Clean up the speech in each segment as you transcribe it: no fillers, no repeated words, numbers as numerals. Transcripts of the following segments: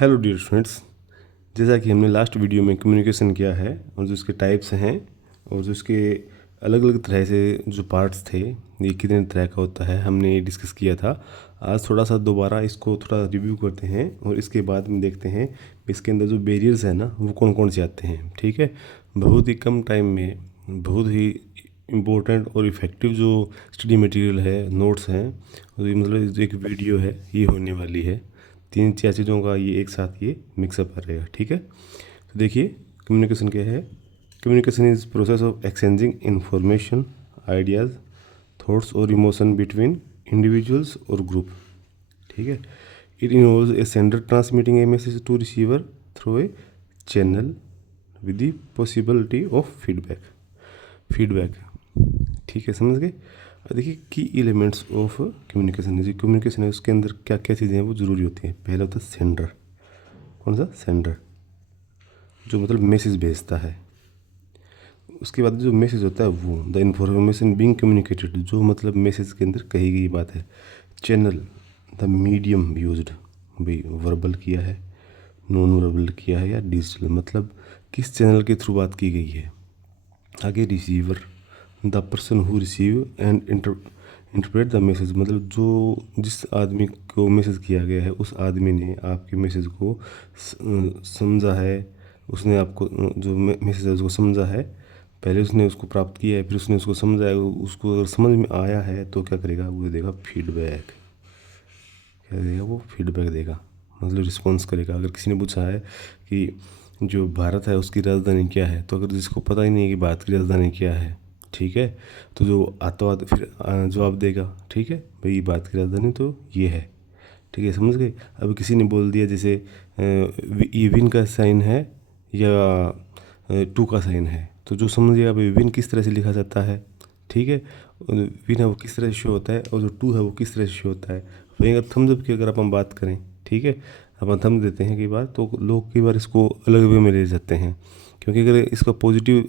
Hello dear students, जैसा कि हमने लास्ट वीडियो में कम्युनिकेशन किया है और जो इसके टाइप्स हैं और जो इसके अलग अलग तरह से जो पार्ट्स थे, ये कितने तरह का होता है, हमने डिस्कस किया था। आज थोड़ा सा दोबारा इसको थोड़ा रिव्यू करते हैं और इसके बाद में देखते हैं इसके अंदर जो बैरियर्स हैं ना, वो कौन कौन से आते हैं। ठीक है, बहुत ही कम टाइम में बहुत ही इम्पोर्टेंट और इफ़ेक्टिव जो स्टडी मटेरियल है, नोट्स हैं, तो ये मतलब एक वीडियो है, ये होने वाली है। तीन चार चीज़ों का ये एक साथ ये मिक्सअप रहेगा। ठीक है, तो देखिए कम्युनिकेशन क्या है। Communication is process of exchanging information, ideas, thoughts और इमोशन बिटवीन इंडिविजुअल्स और ग्रुप। ठीक है, it involves a sender transmitting a message to receiver through a channel with the possibility of feedback. ठीक है, समझ गए। और देखिए की एलिमेंट्स ऑफ कम्युनिकेशन है, जो कम्युनिकेशन है उसके अंदर क्या क्या चीज़ें हैं वो ज़रूरी होती हैं। पहला होता है सेंडर। कौन सा? सेंडर, जो मतलब मैसेज भेजता है। उसके बाद जो मैसेज होता है वो द इन्फॉर्मेशन बीइंग कम्युनिकेटेड, जो मतलब मैसेज के अंदर कही गई बात है। चैनल, द मीडियम यूज्ड, भाई वर्बल किया है, नॉन वर्बल किया है या डिजिटल, मतलब किस चैनल के थ्रू बात की गई है। आगे receiver, the person who receive and interpret the message, मतलब जो जिस आदमी को मैसेज किया गया है उस आदमी ने आपके मैसेज को समझा है, उसने आपको जो मैसेज है उसको समझा है। पहले उसने उसको प्राप्त किया है, फिर उसने उसको समझा है। उसको अगर समझ में आया है तो क्या करेगा, वो देगा फीडबैक। क्या देगा? वो फीडबैक देगा, मतलब रिस्पॉन्स करेगा। अगर किसी ने पूछा है कि जो भारत है उसकी राजधानी क्या है, तो अगर जिसको पता ही नहीं है कि भारत की राजधानी क्या है, ठीक है, तो जो आतंकवाद फिर जवाब देगा, ठीक है भाई भारत की राजधानी तो ये है। ठीक है, समझ गए। अब किसी ने बोल दिया जैसे ये विन का साइन है या टू का साइन है, तो जो समझिएगा भाई विन किस तरह से लिखा जाता है। ठीक है, विन है वो किस तरह से शो होता है और जो टू है वो किस तरह से शो होता है। वहीं अगर थम्स अप की अगर अपन बात करें, ठीक है, अपन थम्स देते हैं कई बार, तो लोग कई बार इसको अलग वे में ले जाते हैं, क्योंकि अगर इसका पॉजिटिव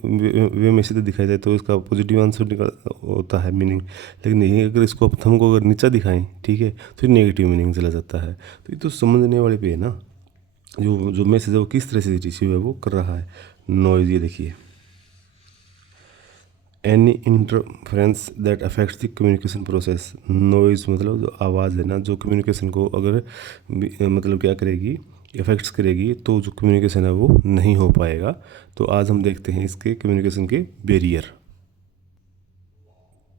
वे में सीधे दिखाया जाए तो इसका पॉजिटिव आंसर निकल होता है मीनिंग। लेकिन नहीं, अगर इसको थम को अगर नीचा दिखाएं, ठीक है, तो नेगेटिव मीनिंग चला जाता है। तो ये तो समझने वाले पे है ना, जो जो मैसेज है वो किस तरह से रिसीव है वो कर रहा है। नॉइज, ये देखिए, any interference that affects the communication process. Noise मतलब जो आवाज़ है ना, जो कम्युनिकेशन को अगर मतलब क्या करेगी, इफेक्ट्स करेगी, तो जो कम्युनिकेशन है वो नहीं हो पाएगा। तो आज हम देखते हैं इसके कम्युनिकेशन के बैरियर।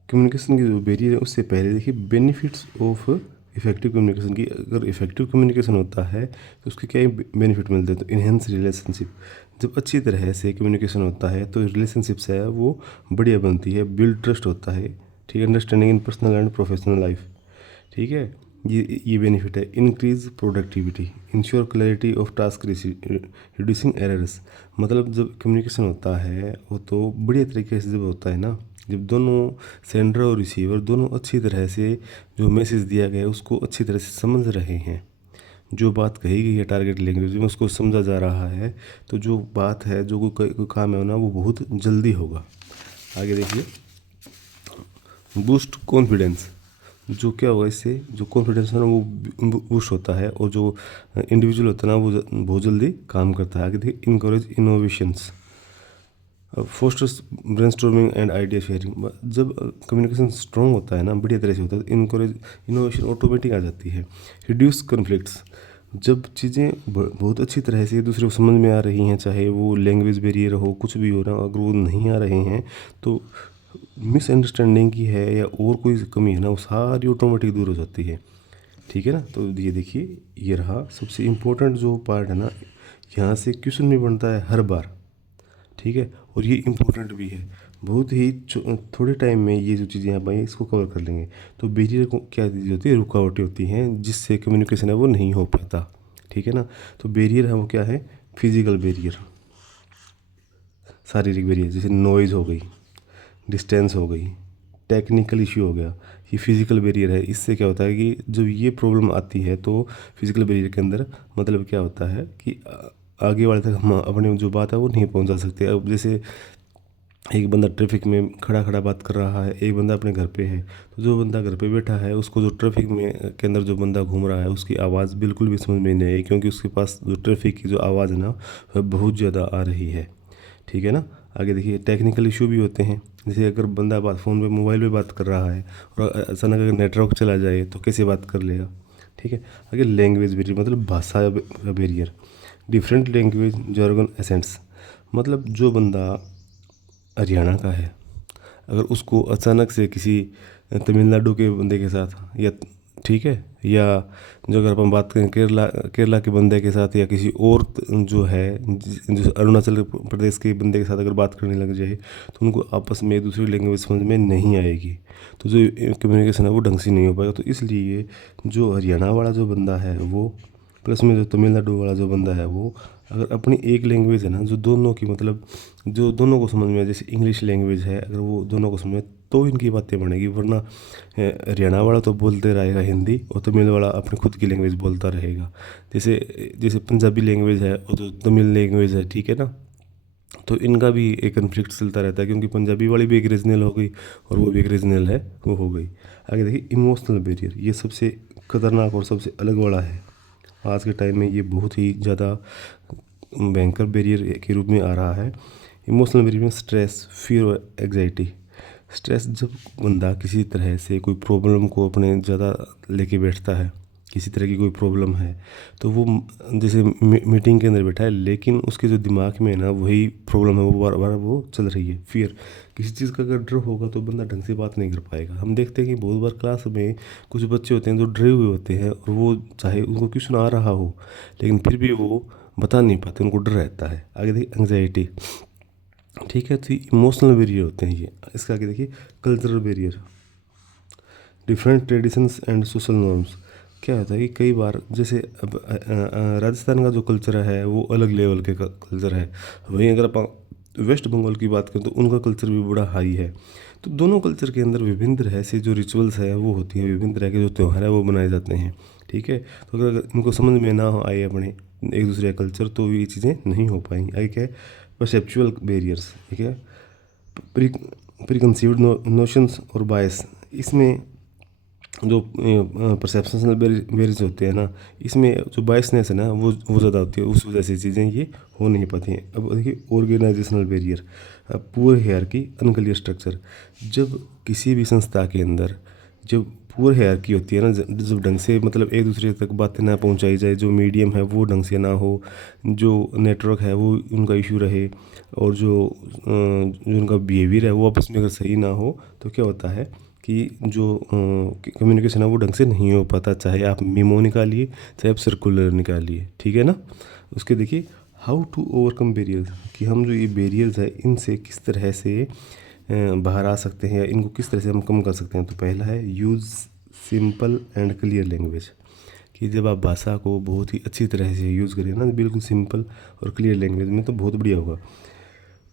कम्युनिकेशन की जो बैरियर है उससे पहले देखिए बेनिफिट्स ऑफ इफेक्टिव कम्युनिकेशन की। अगर इफेक्टिव कम्युनिकेशन होता है तो उसके क्या बेनिफिट मिलते हैं, तो इन्हेंस रिलेशनशिप। जब अच्छी तरह से कम्युनिकेशन होता है तो रिलेशनशिप्स है वो बढ़िया बनती है, बिल्ड ट्रस्ट होता है। ठीक है, understanding in personal and professional life. ठीक है, ये बेनिफिट है। Increase productivity, ensure clarity of task, reducing errors. मतलब जब कम्युनिकेशन होता है वो तो बढ़िया तरीके से जब होता है ना, जब दोनों सेंडर और रिसीवर दोनों अच्छी तरह से जो मैसेज दिया गया है उसको अच्छी तरह से समझ रहे हैं, जो बात कही गई है टारगेट लैंग्वेज में उसको समझा जा रहा है, तो जो बात है, जो कोई काम है ना, वो बहुत जल्दी होगा। आगे देखिए, बूस्ट कॉन्फिडेंस। जो क्या होगा इससे, जो कॉन्फिडेंस है ना वो बूस्ट होता है, और जो इंडिविजुअल होता है ना वो बहुत जल्दी काम करता है। आगे देखिए, encourage innovations, fosters brainstorming and idea sharing. जब कम्युनिकेशन स्ट्रॉन्ग होता है ना, बढ़िया तरह से होता है, तो इनकरेज इनोवेशन ऑटोमेटिक आ जाती है। रिड्यूस कन्फ्लिक्ट्स, जब चीज़ें बहुत अच्छी तरह से एक दूसरे को समझ में आ रही हैं, चाहे वो लैंग्वेज बैरियर हो, कुछ भी हो ना, अगर वो नहीं आ रहे हैं तो मिसअंडरस्टैंडिंग की है या और कोई कमी है ना, वो सारी ऑटोमेटिक दूर हो जाती है। ठीक है ना, तो ये देखिए, ये रहा सबसे इम्पोर्टेंट जो पार्ट है ना, यहाँ से क्वेश्चन भी बनता है हर बार। ठीक है, और ये इम्पोर्टेंट भी है। बहुत ही थोड़े टाइम में ये जो चीज़ें आप आए इसको कवर कर लेंगे। तो बैरियर को क्या चीज़ होती है, रुकावटें होती हैं जिससे कम्युनिकेशन है वो नहीं हो पाता। ठीक है ना, तो बैरियर है वो क्या है, फिजिकल बैरियर, शारीरिक बैरियर, जैसे नॉइज़ हो गई, डिस्टेंस हो गई, टेक्निकल इश्यू हो गया, ये फिजिकल बैरियर है। इससे क्या होता है कि जब ये प्रॉब्लम आती है तो फिजिकल बैरियर के अंदर मतलब क्या होता है कि आगे वाले तक हम अपने जो बात है वो नहीं पहुंचा सकते। अब जैसे एक बंदा ट्रैफिक में खड़ा खड़ा बात कर रहा है, एक बंदा अपने घर पे है। तो जो बंदा घर पे बैठा है उसको जो ट्रैफिक में के अंदर जो बंदा घूम रहा है उसकी आवाज़ बिल्कुल भी समझ में नहीं आई, क्योंकि उसके पास जो ट्रैफिक की जो आवाज़ है ना वह बहुत ज़्यादा आ रही है। ठीक है ना। आगे देखिए, टेक्निकल इशू भी होते हैं। जैसे अगर बंदा बात फ़ोन पे मोबाइल पे बात कर रहा है और अचानक अगर नेटवर्क चला जाए तो कैसे बात कर लेगा। ठीक है। आगे लैंग्वेज बैरियर मतलब भाषा का barrier, different language jargon ascents. मतलब जो बंदा हरियाणा का है, अगर उसको अचानक से किसी तमिलनाडु के बंदे के साथ या ठीक है, या जो अगर अपन बात करें केरला केरला के बंदे के साथ या किसी और जो है जो अरुणाचल प्रदेश के बंदे के साथ अगर बात करने लग जाए तो उनको आपस में एक दूसरी लैंग्वेज समझ में नहीं आएगी। तो जो कम्युनिकेशन है वो ढंग से नहीं हो पाएगा। तो इसलिए जो हरियाणा वाला जो बंदा है वो प्लस में जो तमिलनाडु वाला जो बंदा है वो अगर अपनी एक लैंग्वेज है ना जो दोनों की मतलब जो दोनों को समझ में आए, जैसे इंग्लिश लैंग्वेज है अगर वो दोनों को समझ में तो इनकी बातें बनेगी। वरना हरियाणा वाला तो बोलते रहेगा हिंदी और तमिल वाला अपनी खुद की लैंग्वेज बोलता रहेगा। जैसे जैसे पंजाबी लैंग्वेज है और जो तमिल लैंग्वेज है, ठीक है ना। तो इनका भी एक कन्फ्लिक्ट चलता रहता है, क्योंकि पंजाबी वाली भी एक रीजनल हो गई और वो भी एक रीजनल है वो हो गई। आगे देखिए, इमोशनल बैरियर, ये सबसे खतरनाक और सबसे अलग वाला है। आज के टाइम में ये बहुत ही ज़्यादा भयंकर बैरियर के रूप में आ रहा है। इमोशनल बैरियर में स्ट्रेस, फियर और एग्जाइटी। स्ट्रेस, जब बंदा किसी तरह से कोई प्रॉब्लम को अपने ज़्यादा लेके बैठता है, किसी तरह की कोई प्रॉब्लम है तो वो जैसे मीटिंग के अंदर बैठा है लेकिन उसके जो दिमाग में है ना वही प्रॉब्लम है वो बार बार वो चल रही है। फियर, किसी चीज़ का अगर डर होगा तो बंदा ढंग से बात नहीं कर पाएगा। हम देखते हैं कि बहुत बार क्लास में कुछ बच्चे होते हैं जो डरे हुए होते हैं और वो चाहे उनको क्वेश्चन आ रहा हो लेकिन फिर भी वो बता नहीं पाते, उनको डर रहता है। आगे देखिए, एंग्जाइटी। ठीक है, तो इमोशनल बैरियर होते हैं ये। इसका आगे देखिए, cultural barrier, different traditions and social norms. क्या होता है कि कई बार जैसे अब राजस्थान का जो कल्चर है वो अलग लेवल के कल्चर है। वहीं अगर अपन वेस्ट बंगाल की बात करें तो उनका कल्चर भी बड़ा हाई है। तो दोनों कल्चर के अंदर विभिन्न तरह से जो रिचुअल्स है वो होती हैं, विभिन्न तरह के जो त्यौहार है वो मनाए जाते हैं। ठीक है। तो अगर इनको समझ में ना आए अपने एक दूसरे का कल्चर तो ये चीज़ें नहीं हो पाएंगी। आगे क्या है, परसेप्चुअल बैरियर्स। ठीक है, प्री प्री कंसीव्ड नोशंस और बायस। इसमें जो परसेप्शनल बैरियर्स होते हैं ना, इसमें जो बायसनेस है ना वो ज़्यादा होती है, उस वजह से चीज़ें ये हो नहीं पाती हैं। अब देखिए, organisational barrier, poor hierarchy, unclear structure. जब किसी भी संस्था के अंदर जब पुअर हायरार्की होती है ना, जब ढंग से मतलब एक दूसरे तक बातें ना पहुंचाई जाए, जो मीडियम है वो ढंग से ना हो, जो नेटवर्क है वो उनका इशू रहे और जो उनका बिहेवियर है वो आपस में अगर सही ना हो तो क्या होता है कि जो कम्युनिकेशन है वो ढंग से नहीं हो पाता, चाहे आप मीमो निकालिए चाहे आप सर्कुलर निकालिए। ठीक है ना। उसके देखिए, हाउ टू ओवरकम बैरियर्स, कि हम जो ये बैरियर्स है इनसे किस तरह से बाहर आ सकते हैं या इनको किस तरह से हम कम कर सकते हैं। तो पहला है, use simple and clear language, कि जब आप भाषा को बहुत ही अच्छी तरह से यूज़ करें ना बिल्कुल सिंपल और क्लियर लैंग्वेज में तो बहुत बढ़िया होगा।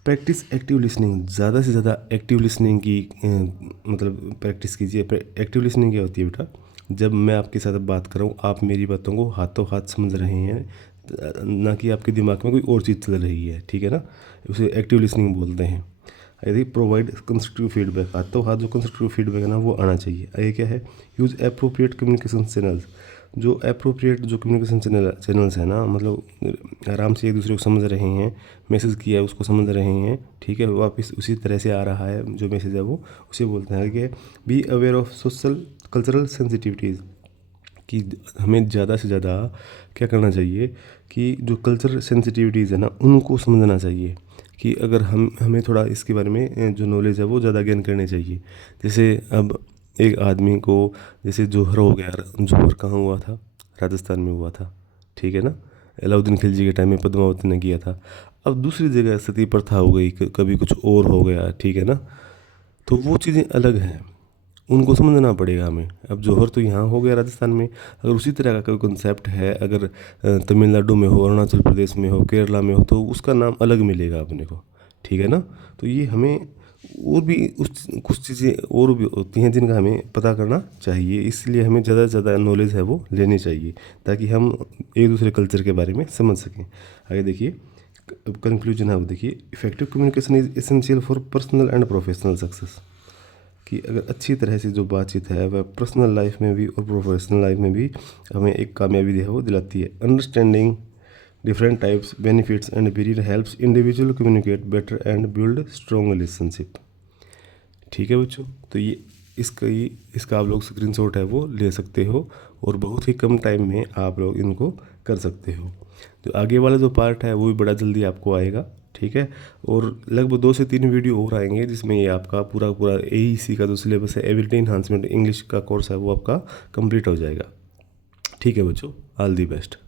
प्रैक्टिस एक्टिव लिसनिंग, ज़्यादा से ज़्यादा एक्टिव लिसनिंग की मतलब प्रैक्टिस कीजिए। एक्टिव लिसनिंग क्या होती है बेटा, जब मैं आपके साथ बात कर रहा हूँ आप मेरी बातों को हाथों हाथ समझ रहे हैं, ना कि आपके दिमाग में कोई और चीज़ चल रही है। ठीक है ना, उसे एक्टिव लिसनिंग बोलते हैं। यदि प्रोवाइड कंस्ट्रक्टिव फीडबैक, हाथों हाथ जो कंस्ट्रक्टिव फीडबैक है ना वो आना चाहिए। ये क्या है, यूज़ अप्रोप्रिएट कम्युनिकेशन चैनल्स, जो अप्रोप्रिएट जो कम्युनिकेशन चैनल्स है ना, मतलब आराम से एक दूसरे को समझ रहे हैं, मैसेज किया है उसको समझ रहे हैं, ठीक है, वापस उसी तरह से आ रहा है जो मैसेज है वो उसे बोलते हैं। कि be aware of social cultural sensitivities, कि हमें ज़्यादा से ज़्यादा क्या करना चाहिए कि जो कल्चरल सेंसिटिविटीज़ है ना उनको समझना चाहिए। कि अगर हमें थोड़ा इसके बारे में जो नॉलेज है वो ज़्यादा गेन करनी चाहिए। जैसे अब एक आदमी को जैसे जोहर हो गया, जोहर कहाँ हुआ था, राजस्थान में हुआ था। ठीक है ना, अलाउद्दीन खिलजी के टाइम में पद्मावती ने किया था। अब दूसरी जगह सती प्रथा हो गई, कभी कुछ और हो गया। ठीक है ना, तो वो चीज़ें अलग हैं, उनको समझना पड़ेगा हमें। अब जौहर तो यहाँ हो गया राजस्थान में, अगर उसी तरह का कोई कॉन्सेप्ट है अगर तमिलनाडु में हो, अरुणाचल प्रदेश में हो, केरला में हो तो उसका नाम अलग मिलेगा अपने को। ठीक है ना। तो ये हमें और भी उस कुछ चीज़ें और भी होती हैं जिनका हमें पता करना चाहिए, इसलिए हमें ज़्यादा से ज़्यादा नॉलेज है वो लेनी चाहिए ताकि हम एक दूसरे कल्चर के बारे में समझ सकें। आगे देखिए, कंक्लूजन है वो देखिए, effective communication is essential for personal and professional success. कि अगर अच्छी तरह से जो बातचीत है वह पर्सनल लाइफ में भी और प्रोफेशनल लाइफ में भी हमें एक कामयाबी है वो दिलाती है। Understanding different types benefits and period helps individual communicate better and build strong relationship. ठीक है बच्चों, तो इसका आप लोग स्क्रीनशॉट है वो ले सकते हो और बहुत ही कम टाइम में आप लोग इनको कर सकते हो। तो आगे वाला जो पार्ट है वो भी बड़ा जल्दी आपको आएगा, ठीक है। और लगभग 2 से 3 वीडियो और आएंगे जिसमें ये आपका पूरा पूरा AEC का जो सिलेबस है, एबिलिटी इन्हांसमेंट इंग्लिश का कोर्स है, वो आपका कंप्लीट हो जाएगा। ठीक है बच्चों, ऑल दी बेस्ट।